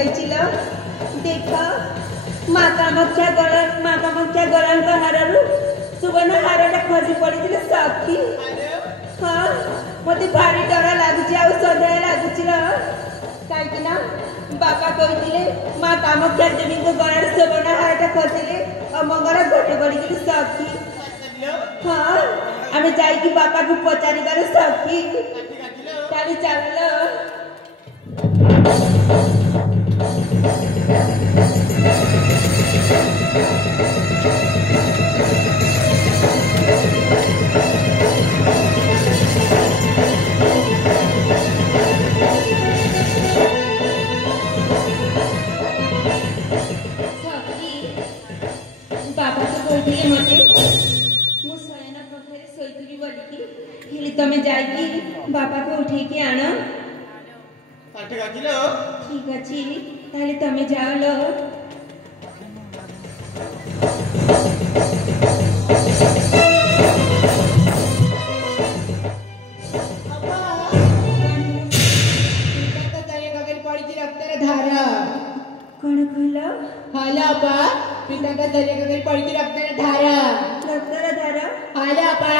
ଯାଇছিল ଦେଖ ମା କାମାକ୍ଷା ଗଳାଙ୍କ ହାରରୁ ସୁବର୍ଣ୍ଣ ହାରଟା ଖସି ପଡ଼ିଥିଲା ସଖୀ। ହଁ ମୋତେ ଭାରି ଡର ଲାଗୁଛି ଆଉ ସନ୍ଦେହ ଲାଗୁଛି କାହିଁକି ନା ବାପା କହିଥିଲେ ମା କାମାକ୍ଷା ଦେବୀଙ୍କ ଗଳାରେ ସୁବର୍ଣ୍ଣ ହାରଟା ଖସିଲେ ଅମଙ୍ଗଳ ଘଟେ ପଡ଼ିକିରି ସଖୀ। ହଁ ଆମେ ଯାଇକି ବାପାକୁ ପଚାରିବାର ସଖୀ। ତାହେଲେ ଚାଲ। बाबा तो कहते मते मु शयन कक्षे शोथी बोलिकी हेली तमे जाइकी बाबा को उठेकी आण। ठीक अच्छी ताले तमे जाओ लो। कौन कहला? हाला अपा पिता का शरीर का पड़ी रक्तर धारा रक्तर धारा हाला अपा